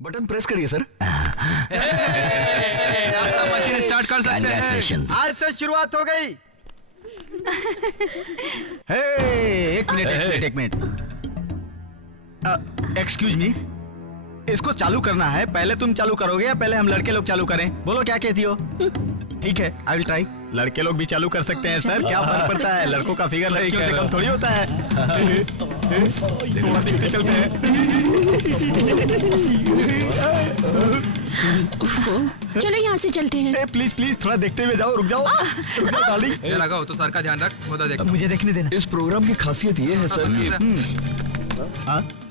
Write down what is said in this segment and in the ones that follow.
Button press करिए sir. Machine start कर सकते हैं। आज से शुरुआत हो गई। एक मिनट। एक्सक्यूज मी, इसको चालू करना है। पहले तुम चालू करोगे या पहले हम लड़के लोग चालू करें? बोलो क्या कहती हो? ठीक है, आई विल ट्राई। लड़के लोग भी चालू कर सकते हैं सर, क्या फर्क पड़ता है? लड़कों का फिगर लड़कियों से कम थोड़ी होता है। थोड़ा देखते चलते हैं। चलो यहाँ से चलते हैं। प्लीज प्लीज थोड़ा देखते हुए जाओ। रुक जाओ डार्लिंग। ये लगाओ तो सर का ध्यान रख, मुझे देख। मुझे देखने देना। इस प्रोग्राम की खासियत ये है सर कि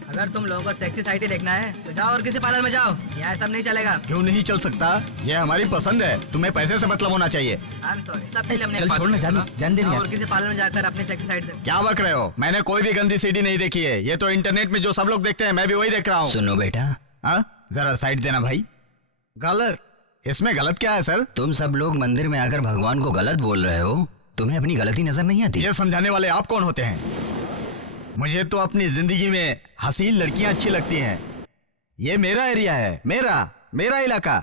अगर तुम लोगों को सेक्सी साइड ही देखना है तो जाओ और किसी पार्लर में जाओ, यहाँ सब नहीं चलेगा। क्यों नहीं चल सकता? ये हमारी पसंद है, तुम्हें पैसे से मतलब होना चाहिए। आई एम सॉरी, सब पहले हमने चल छोड़ ना, जान दे जाओ और किसी पार्लर में जाकर अपनी सेक्सी साइड देखो। क्या बक रहे हो? मैंने कोई भी गंदी सीडी नहीं देखी है। ये तो इंटरनेट में जो सब लोग देखते हैं मैं भी वही देख रहा हूँ। सुनो बेटा, जरा साइड देना भाई। गलत? इसमें गलत क्या है सर? तुम सब लोग मंदिर में आकर भगवान को गलत बोल रहे हो, तुम्हें अपनी गलती नजर नहीं आती? ये समझाने वाले आप कौन होते हैं? मुझे तो अपनी जिंदगी में हसीन लड़कियां अच्छी लगती हैं। ये मेरा एरिया है, मेरा इलाका।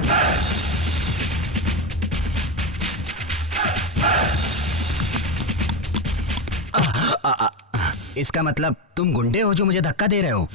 इसका मतलब तुम गुंडे हो जो मुझे धक्का दे रहे हो?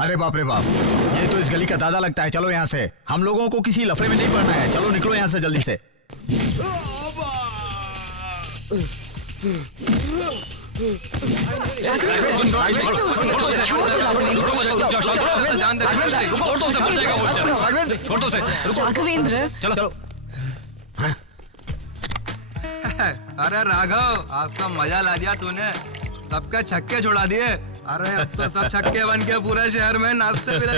अरे बाप रे बाप, ये तो इस गली का दादा लगता है। चलो यहाँ से, हम लोगों को किसी लफड़े में नहीं पड़ना है। चलो निकलो यहाँ से जल्दी से। राघवेंद्र, चलो। अरे राघव, आज तो मजा ला दिया तूने, सबके छक्के छोड़ा दिए। अरे अब तो सब छक्के बन के पूरे शहर में नाचते फिर।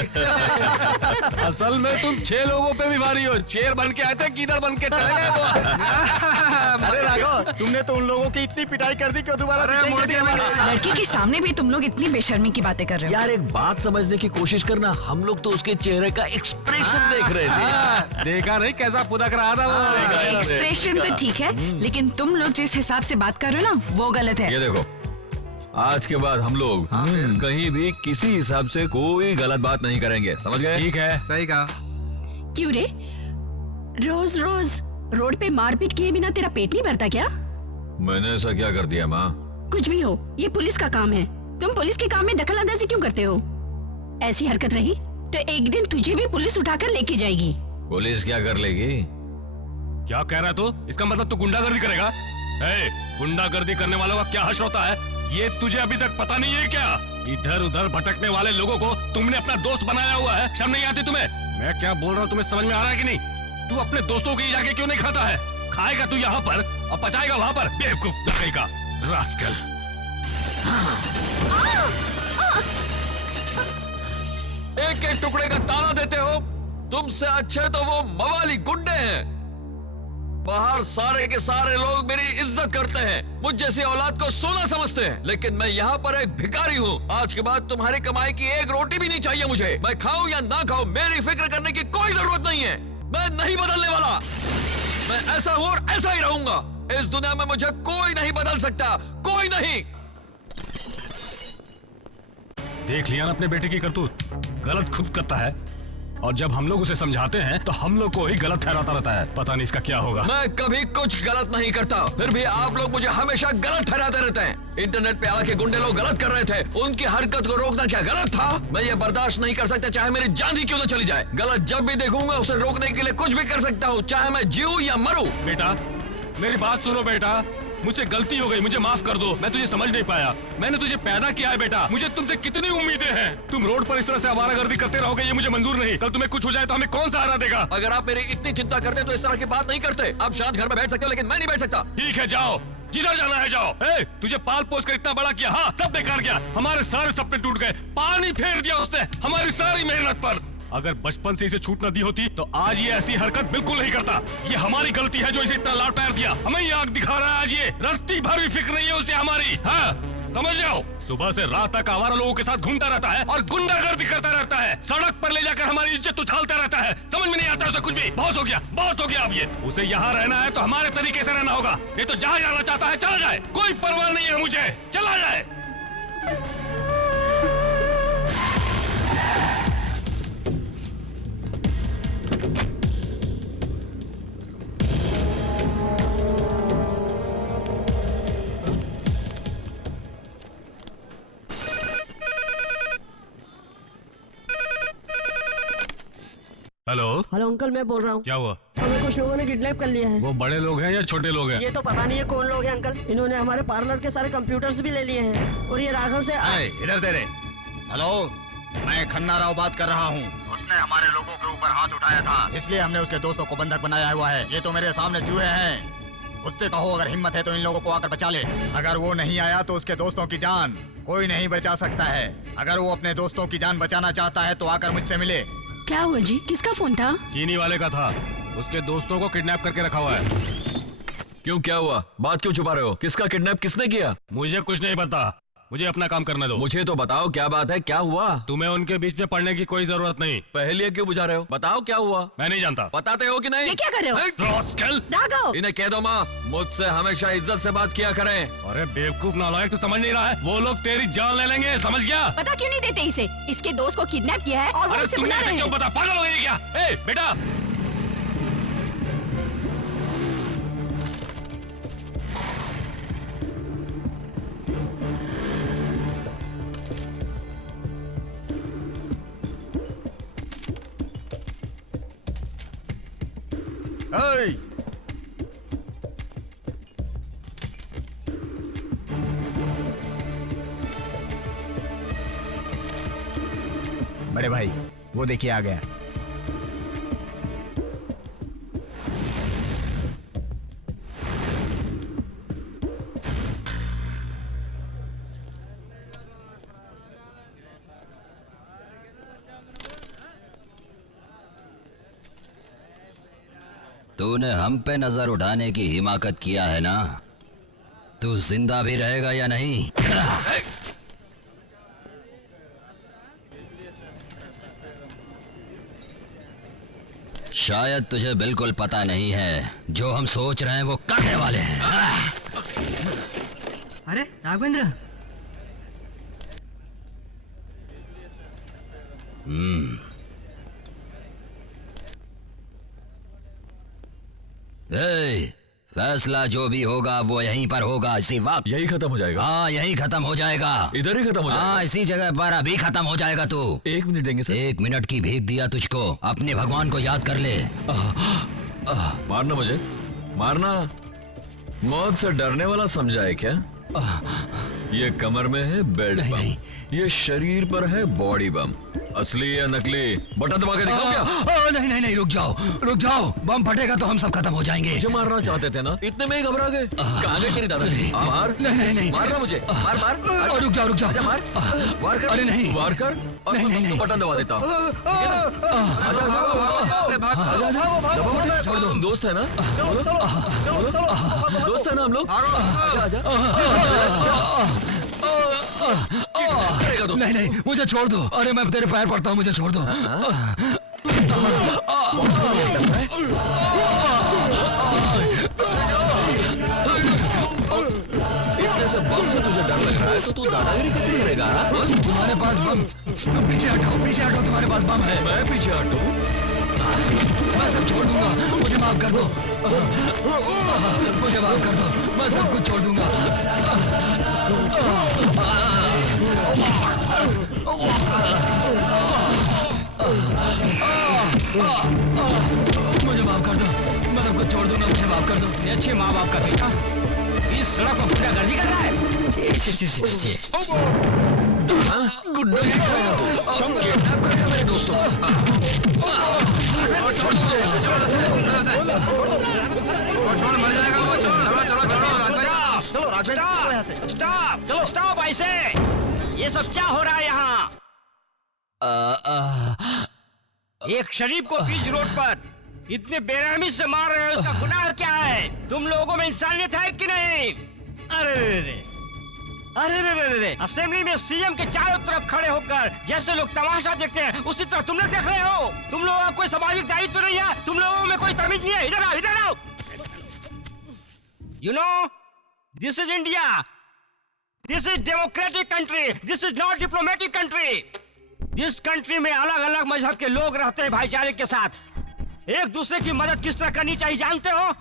असल में तुम 6 लोगों पे भी भारी हो। शेर बन के आए थे, कीदड़ बन के चले गए वो। अरे राघव, तुमने तो उन लोगों की इतनी पिटाई कर दी कि दोबारा अरे मुर्गे बन लड़के के सामने भी तुम लोग इतनी बेशर्मी की बातें कर रहे हो। यार एक बात समझने की कोशिश करना, हम लोग तो उसके चेहरे का एक्सप्रेशन देख रहे थे। देखा नहीं कैसा पुदक रहा था वो। एक्सप्रेशन तो ठीक है, लेकिन तुम लोग जिस हिसाब से बात कर रहे हो ना वो गलत है। ये देखो, आज के बाद हम लोग कहीं भी किसी हिसाब से कोई गलत बात नहीं करेंगे, समझ गए? ठीक है। सही कहा। क्यों रे, रोज रोज रोड पे मारपीट किए बिना तेरा पेट नहीं भरता क्या? मैंने ऐसा क्या कर दिया माँ? कुछ भी हो, ये पुलिस का काम है। तुम पुलिस के काम में दखल अंदाजी क्यों करते हो? ऐसी हरकत रही तो एक दिन तुझे भी पुलिस उठाकर लेके जाएगी। पुलिस क्या कर लेगी? क्या कह रहा है तू? इसका मतलब तू गुंडागर्दी करेगा? गुंडागर्दी करने वालों का क्या हश्र होता है, ये तुझे अभी तक पता नहीं है क्या? इधर उधर भटकने वाले लोगों को तुमने अपना दोस्त बनाया हुआ है, शर्म नहीं आती तुम्हें? मैं क्या बोल रहा हूँ तुम्हें समझ में आ रहा है कि नहीं? तू अपने दोस्तों की जाके क्यों नहीं खाता है? खाएगा तू यहाँ पर और पचाएगा वहाँ पर, बेवकूफ का रास्कल। एक एक टुकड़े का ताना देते हो। तुमसे अच्छे तो वो मवाली गुंडे हैं। बाहर सारे के सारे लोग मेरी इज्जत करते हैं, मुझ जैसी औलाद को सोना समझते हैं, लेकिन मैं यहाँ पर एक भिखारी हूँ। आज के बाद तुम्हारी कमाई की एक रोटी भी नहीं चाहिए मुझे। मैं खाऊं या ना खाऊं, मेरी फिक्र करने की कोई जरूरत नहीं है। मैं नहीं बदलने वाला। मैं ऐसा हूँ और ऐसा ही रहूंगा। इस दुनिया में मुझे कोई नहीं बदल सकता, कोई नहीं। देख लिया ना अपने बेटे की करतूत, गलत खुद करता है और जब हम लोग उसे समझाते हैं तो हम लोग को ही गलत ठहराता रहता है। पता नहीं इसका क्या होगा। मैं कभी कुछ गलत नहीं करता, फिर भी आप लोग मुझे हमेशा गलत ठहराते रहते हैं। इंटरनेट पे आके गुंडे लोग गलत कर रहे थे, उनकी हरकत को रोकना क्या गलत था? मैं ये बर्दाश्त नहीं कर सकता, चाहे मेरी जान ही क्यों न चली जाए। गलत जब भी देखूंगा उसे रोकने के लिए कुछ भी कर सकता हूँ, चाहे मैं जीऊं या मरूं। बेटा मेरी बात सुनो बेटा, मुझसे गलती हो गई, मुझे माफ कर दो। मैं तुझे समझ नहीं पाया, मैंने तुझे पैदा किया है बेटा। मुझे तुमसे कितनी उम्मीदें हैं। तुम रोड पर इस तरह से आवारागर्दी करते रहोगे ये मुझे मंजूर नहीं। कल तुम्हें कुछ हो जाए तो हमें कौन सहारा देगा? अगर आप मेरी इतनी चिंता करते तो इस तरह की बात नहीं करते। आप शांत घर में बैठ सकते हो, लेकिन मैं नहीं बैठ सकता। ठीक है जाओ, जिधर जाना है जाओ। तुझे पाल पोस कर इतना बड़ा किया, हाँ सब बेकार किया। हमारे सारे सपने टूट गए, पानी फेर दिया उसने हमारी सारी मेहनत पर। अगर बचपन से इसे छूट न दी होती तो आज ये ऐसी हरकत बिल्कुल नहीं करता। ये हमारी गलती है जो इसे इतना लाड प्यार दिया। हमें ये आग दिखा रहा है आज, ये रत्ती भर भी फिक्र नहीं है उसे हमारी। हाँ समझ जाओ, सुबह से रात तक आवारा लोगों के साथ घूमता रहता है और गुंडागर्दी करता रहता है। सड़क पर ले जाकर हमारी इज्जत उछालता रहता है। समझ में नहीं आता उसे कुछ भी। बहुत हो गया, बहुत हो गया। अब ये उसे यहाँ रहना है तो हमारे तरीके से रहना होगा। ये तो जहाँ जाना चाहता है चला जाए, कोई परवाह नहीं है मुझे, चला जाए। हेलो हेलो अंकल, मैं बोल रहा हूँ। क्या हुआ? हमें कुछ लोगों ने किडनैप कर लिया है। वो बड़े लोग हैं या छोटे लोग हैं? ये तो पता नहीं है कौन लोग हैं अंकल। इन्होंने हमारे पार्लर के सारे कंप्यूटर्स भी ले लिए हैं और ये राघव से इधर दे रहे। हेलो, मैं खन्ना राव बात कर रहा हूँ। उसने हमारे लोगों के ऊपर हाथ उठाया था, इसलिए हमने उसके दोस्तों को बंधक बनाया हुआ है। ये तो मेरे सामने चूहे हैं। उससे कहो अगर हिम्मत है तो इन लोगों को आकर बचा ले। अगर वो नहीं आया तो उसके दोस्तों की जान कोई नहीं बचा सकता है। अगर वो अपने दोस्तों की जान बचाना चाहता है तो आकर मुझसे मिले। क्या हुआ जी, किसका फोन था? चीनी वाले का था, उसके दोस्तों को किडनैप करके रखा हुआ है। क्यों, क्या हुआ? बात क्यों छुपा रहे हो? किसका किडनैप किसने किया? मुझे कुछ नहीं पता, मुझे अपना काम करने दो। मुझे तो बताओ क्या बात है, क्या हुआ? तुम्हें उनके बीच में पड़ने की कोई जरूरत नहीं। पहेलियां क्यों बुझा रहे हो? बताओ क्या हुआ? मैं नहीं जानता। बताते हो कि नहीं? ये क्या कर रहे हो? रास्कल! राघव! इन्हें कह दो माँ, मुझसे हमेशा इज्जत से बात किया करें। अरे बेवकूफ नालायक, तू समझ नहीं रहा है? वो लोग तेरी जान ले लेंगे, समझ गया? पता क्यों नहीं देते इसे? इसके दोस्त को किडनैप किया है और वो अरे इसे तुमने बुला इसे रहे क्यों हैं। पता? पागल हो गई क्या? बेटा बड़े भाई, वो देखिए आ गया। तूने हम पे नजर उठाने की हिमाकत किया है ना? तू जिंदा भी रहेगा या नहीं? शायद तुझे बिल्कुल पता नहीं है जो हम सोच रहे हैं वो करने वाले हैं। अरे राघवेंद्र, फैसला जो भी होगा वो यहीं पर होगा इसी वक्त। यही खत्म हो जाएगा? हाँ, यहीं खत्म हो जाएगा। इधर ही खत्म हो जाएगा? हाँ, इसी जगह पर अभी खत्म हो जाएगा तू। 1 मिनट देंगे सर? 1 मिनट की भीख दिया तुझको, अपने भगवान को याद कर ले। मारना मुझे, मारना। मौत से डरने वाला समझा है क्या? ये कमर में है बेल्ट नहीं, बम, नहीं। ये शरीर पर है बॉडी बम। असली या नकली बटन दबा के दिखाओ क्या? नहीं नहीं नहीं, रुक जाओ, बम फटेगा तो हम सब खत्म हो जाएंगे। मुझे मारना चाहते थे ना, इतने में ही घबरा गए। कहाँ गए तेरी दादाजी? मार। नहीं मारना मुझे, मार। रुक जाओ आजा, मार कर। अरे नहीं। वार कर और नहीं। बटन दबा देता हूँ। आजा, छोड़ दो। दोस्त है ना? दोस्त है ना हम लोग? आजा। नहीं, मुझे छोड़ दो। अरे मैं तेरे पैर पड़ता हूँ, मुझे छोड़ दो। इतने से बम से तुझे डर लग रहा है तो तू दादागिरी कैसे करेगा? तुम्हारे पास बम? तुम पीछे हटो, तुम्हारे पास बम है। मैं पीछे हटूं? मैं सब छोड़ दूंगा, मुझे माफ कर दो। मैं सब कुछ छोड़ दूंगा। मुझे माफ कर दो, मैं सब कुछ छोड़ दूंगा, मुझे माफ कर दो। अच्छे माँ बाप का बेटा इस सड़क पर गुंडागर्दी कर रहा है। गुंडा क्या करेगा तू? किडनैप करेगा मेरे दोस्तों। स्टॉप ऐसे। ये सब क्या हो रहा है यहाँ? एक शरीफ को बीच रोड पर इतने बेरहमी से मार रहे हो, उसका गुनाह क्या है? तुम लोगों में इंसानियत है कि नहीं? अरे असेंबली में सीएम के चारों तरफ खड़े होकर जैसे लोग तमाशा देखते हैं उसी तरह तुम लोग देख रहे हो। तुम लोगों का कोई सामाजिक दायित्व नहीं है, तुम लोगों में कोई तमीज नहीं है। इधर आओ। You know, this is India. This is democratic country. This is not diplomatic country. जिस कंट्री में अलग अलग मजहब के लोग रहते हैं भाईचारे के साथ, एक दूसरे की मदद किस तरह करनी चाहिए जानते हो?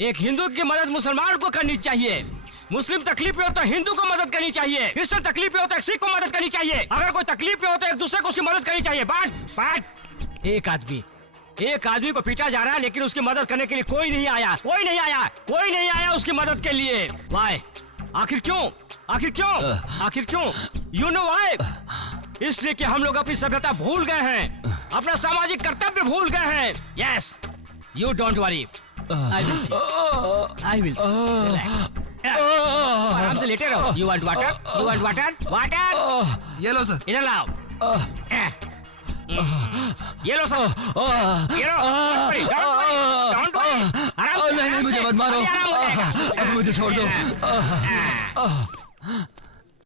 एक हिंदू की मदद मुसलमान को करनी चाहिए, मुस्लिम तकलीफ में हो तो हिंदू को मदद करनी चाहिए, क्रिश्चियन तकलीफ में हो तो सिख को मदद करनी चाहिए, अगर कोई तकलीफ में हो तो एक दूसरे को उसकी मदद करनी चाहिए। बात एक आदमी को पीटा जा रहा है लेकिन उसकी मदद करने के लिए कोई नहीं आया उसकी मदद के लिए। वाई? आखिर क्यों? You know why? इसलिए कि हम लोग अपनी सभ्यता भूल गए हैं, अपना सामाजिक कर्तव्य भूल गए हैं। Yes, you don't worry, I will see. Relax, आराम से लेटे रहो। You want water? ये लो सर। इधर लाओ। ये लो सर, ये लो। Don't worry. आराम से, नहीं, मुझे मत मारो। अब मुझे छोड़ दो।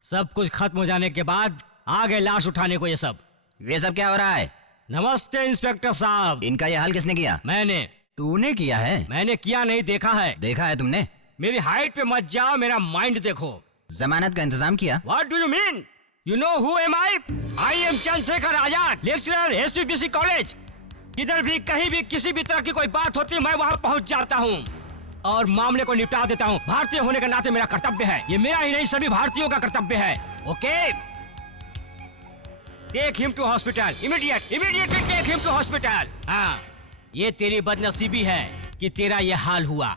सब कुछ खत्म हो जाने के बाद आ गए लाश उठाने को। ये सब क्या हो रहा है? नमस्ते इंस्पेक्टर साहब। इनका ये हाल किसने किया? मैंने। तूने किया है? मैंने किया नहीं, देखा है। देखा है तुमने? मेरी हाइट पे मत जाओ, मेरा माइंड देखो। जमानत का इंतजाम किया? What do you mean? You know who am I? I am Chandrashekhar Azad, lecturer SPBC college. किधर भी कहीं भी किसी भी तरह की कोई बात होती है मैं वहाँ पहुँच जाता हूँ और मामले को निपटा देता हूँ। भारतीय होने के नाते मेरा कर्तव्य है, ये मेरा ही नहीं सभी भारतीयों का कर्तव्य है। Okay? Take him to hospital immediately take him to hospital. हाँ, ये तेरी बदनसीबी है कि तेरा ये हाल हुआ।